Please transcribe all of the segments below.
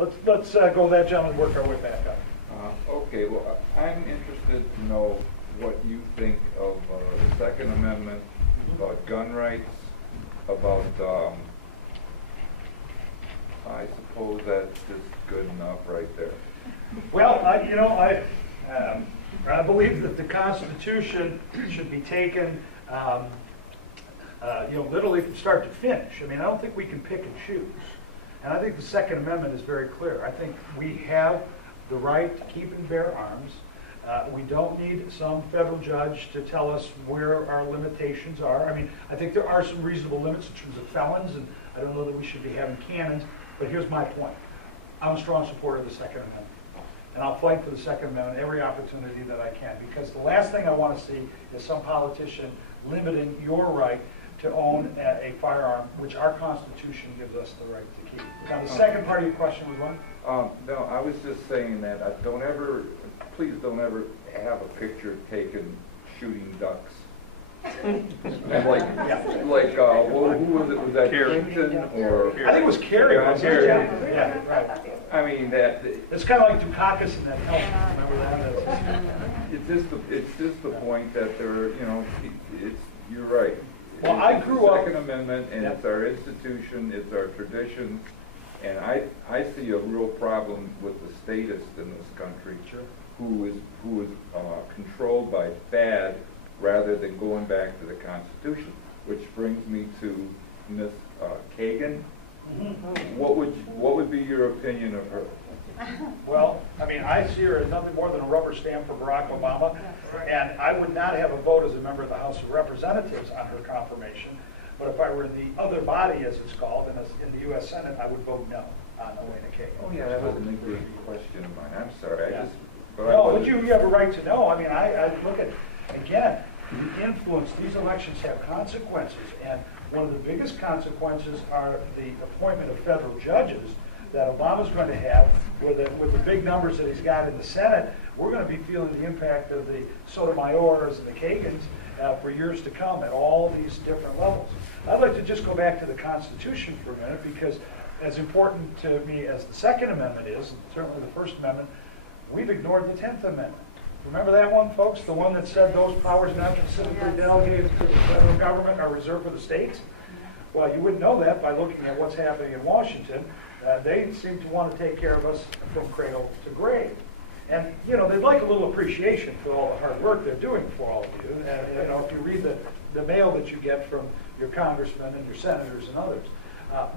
let's go that gentleman and work our way back up. Okay, well, I'm interested to know what you think of the Second Amendment about gun rights, about, I suppose that's just good enough right there. Well, I believe that the Constitution should be taken, literally from start to finish. I mean, I don't think we can pick and choose. And I think the Second Amendment is very clear. I think we have the right to keep and bear arms. We don't need some federal judge to tell us where our limitations are. I mean, I think there are some reasonable limits in terms of felons, and I don't know that we should be having cannons, but here's my point. I'm a strong supporter of the Second Amendment. And I'll fight for the Second Amendment every opportunity that I can, because the last thing I want to see is some politician limiting your right to own a firearm, which our Constitution gives us the right to keep. Now, the second part of your question was what? No, I was just saying that please don't ever have a picture taken shooting ducks. Who was it? Was that Clinton or? I think it was Kerry. Yeah, right. I mean that. It's kind of like Dukakis and that helmet. Remember that? It's just the point that you're right. Well, I grew up. Second Amendment, and it's our institution, it's our traditions, and I see a real problem with the statists in this country, who is controlled by fad rather than going back to the Constitution, which brings me to Ms. Kagan. Mm-hmm. What would be your opinion of her? Well, I mean, I see her as nothing more than a rubber stamp for Barack Obama, and I would not have a vote as a member of the House of Representatives on her confirmation, but if I were in the other body, as it's called, and in the U.S. Senate, I would vote no on Elena Kagan. Oh yeah, that wasn't a good question of mine. I'm sorry. But you have a right to know. I mean, I look at, again, the influence. These elections have consequences, and one of the biggest consequences are the appointment of federal judges that Obama's going to have with the big numbers that he's got in the Senate. We're going to be feeling the impact of the Sotomayors and the Kagans for years to come at all these different levels. I'd like to just go back to the Constitution for a minute, because as important to me as the Second Amendment is, and certainly the First Amendment, we've ignored the 10th Amendment. Remember that one, folks? The one that said those powers not specifically delegated to the federal government are reserved for the states? Well, you wouldn't know that by looking at what's happening in Washington. They seem to want to take care of us from cradle to grave. And, they'd like a little appreciation for all the hard work they're doing for all of you. And, if you read the mail that you get from your congressmen and your senators and others.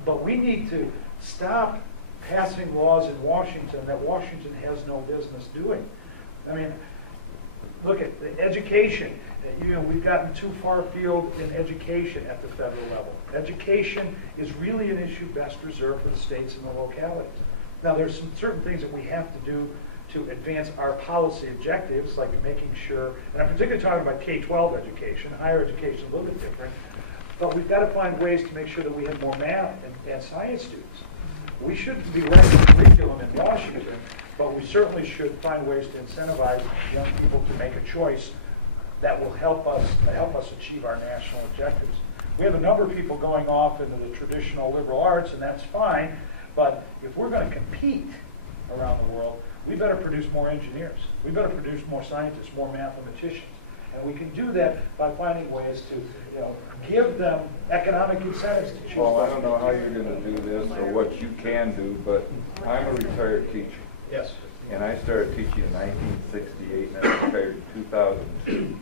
But we need to stop passing laws in Washington that Washington has no business doing. I mean, look at the education. We've gotten too far afield in education at the federal level. Education is really an issue best reserved for the states and the localities. Now, there's some certain things that we have to do to advance our policy objectives, like making sure, and I'm particularly talking about K-12 education. Higher education is a little bit different, but we've got to find ways to make sure that we have more math and science students. We shouldn't be running the curriculum in Washington, but we certainly should find ways to incentivize young people to make a choice that will help us achieve our national objectives. We have a number of people going off into the traditional liberal arts, and that's fine, but if we're going to compete around the world, we better produce more engineers. We better produce more scientists, more mathematicians. And we can do that by finding ways to give them economic incentives to choose. Well, I don't know how you're going to do this or what you can do, but I'm a retired teacher. Yes. And I started teaching in 1968, and I retired in 2002.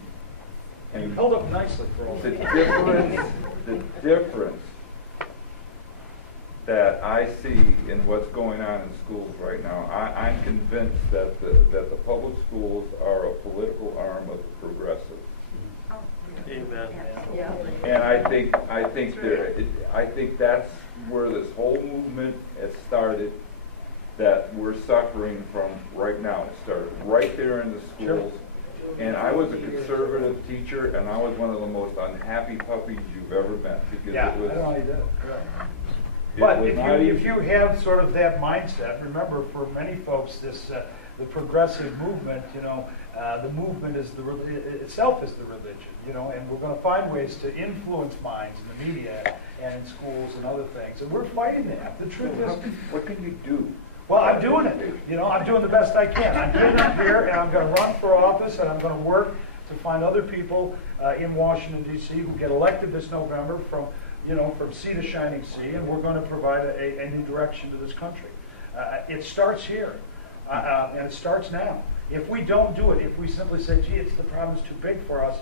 And you held up nicely for all the difference that I see in what's going on in schools right now. I'm convinced that the public schools are a political arm of the progressives. Amen. Yeah. And I think that's where this whole movement has started, that we're suffering from right now. It started right there in the schools. Sure. And I was a conservative teacher, and I was one of the most unhappy puppies you've ever met, because I don't know you did. But if you have sort of that mindset, remember, for many folks, the progressive movement, the movement is itself is the religion, and we're going to find ways to influence minds in the media and in schools and other things, and we're fighting that. The truth is, what can you do? Well, I'm doing it. You know, I'm doing the best I can. I'm getting up here, and I'm going to run for office, and I'm going to work to find other people in Washington, D.C. who get elected this November from, you know, from sea to shining sea, and we're going to provide a new direction to this country. It starts here, and it starts now. If we don't do it, if we simply say, gee, the problem's too big for us,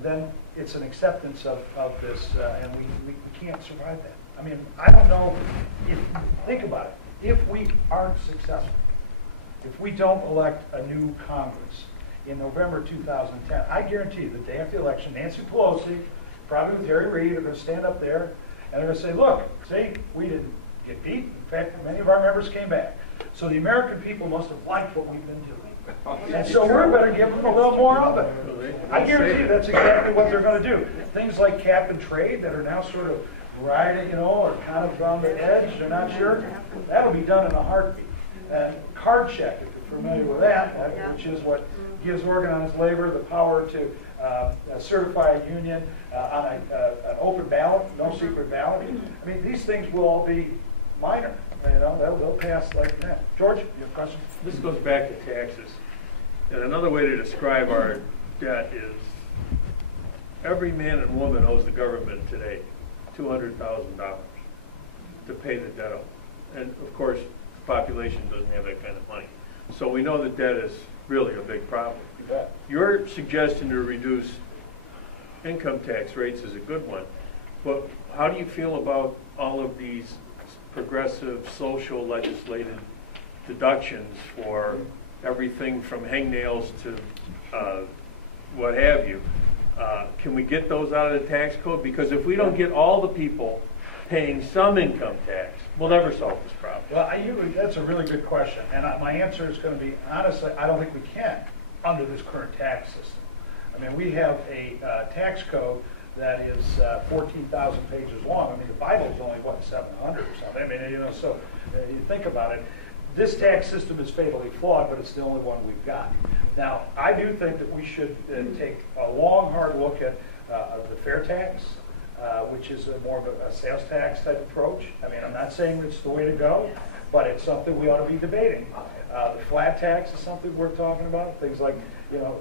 then it's an acceptance of this, and we can't survive that. I mean, I don't know if, think about it. If we aren't successful, if we don't elect a new Congress in November 2010, I guarantee you the day after the election, Nancy Pelosi, probably with Harry Reid, are going to stand up there and they're going to say, look, see, we didn't get beat. In fact, many of our members came back. So the American people must have liked what we've been doing. And so we're going to give them a little more of it. I guarantee you that's exactly what they're going to do. Things like cap and trade that are now sort of riding, you know, or kind of on the edge, they're not sure. That'll be done in a heartbeat. And card check, if you're familiar with that, which is what gives organized labor the power to certify a union on an open ballot, no secret ballot. I mean, these things will all be minor. You know, they'll pass like that. George, you have a question? This goes back to taxes. And another way to describe our debt is every man and woman owes the government today $200,000 to pay the debt off. And of course, the population doesn't have that kind of money. So we know that debt is really a big problem. You bet. Your suggestion to reduce income tax rates is a good one. But how do you feel about all of these progressive social legislated deductions for everything from hangnails to what have you? Can we get those out of the tax code? Because if we don't get all the people paying some income tax, we'll never solve this problem. Well, that's a really good question. And my answer is going to be, honestly, I don't think we can under this current tax system. I mean, we have a tax code that is 14,000 pages long. I mean, the Bible's only, what, 700 or something? I mean, you know, so you think about it. This tax system is fatally flawed, but it's the only one we've got. Now, I do think that we should take a long, hard look at the fair tax, which is more of a sales tax type approach. I mean, I'm not saying it's the way to go, but it's something we ought to be debating. The flat tax is something we're talking about. Things like, you know,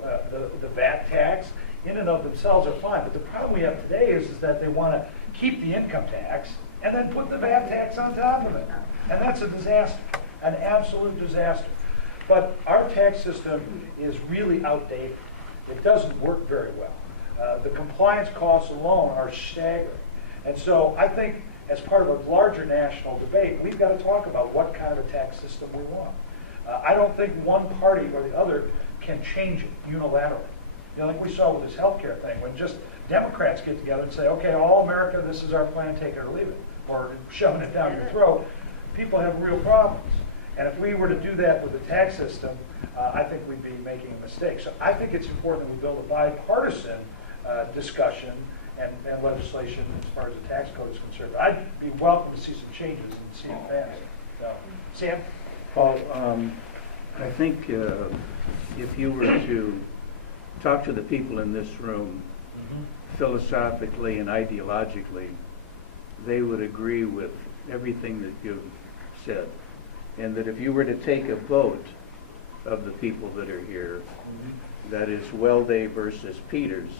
the VAT tax in and of themselves are fine. But the problem we have today is that they want to keep the income tax and then put the VAT tax on top of it. And that's a disaster, an absolute disaster. But our tax system is really outdated. It doesn't work very well. The compliance costs alone are staggering. And so I think as part of a larger national debate, we've got to talk about what kind of a tax system we want. I don't think one party or the other can change it unilaterally. You know, like we saw with this healthcare thing, when just Democrats get together and say, okay, all America, this is our plan, take it or leave it, or shoving it down your throat, people have real problems. And if we were to do that with the tax system, I think we'd be making a mistake. So I think it's important that we build a bipartisan discussion and legislation as far as the tax code is concerned. I'd be welcome to see some changes and see them pass. So, Sam? Paul, I think if you were to talk to the people in this room, philosophically and ideologically, they would agree with everything that you've said. And that if you were to take a vote of the people that are here, that is Welday versus Peters,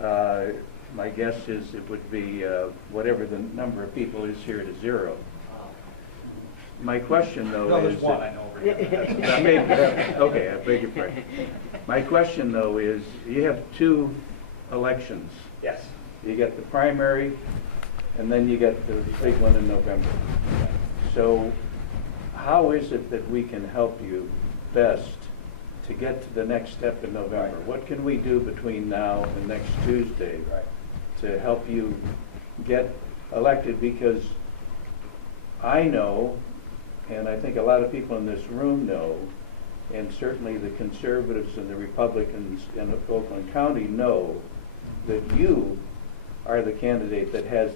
Right. My guess is it would be whatever the number of people is here to 0. My question, though, No, is there's one I know over here. okay, I beg your pardon. My question, though, is you have 2 elections. Yes. You get the primary, and then you get the big one in November. So how is it that we can help you best to get to the next step in November? Right. What can we do between now and next Tuesday to help you get elected? Because I know, and I think a lot of people in this room know, and certainly the conservatives and the Republicans in Oakland County know, that you are the candidate that has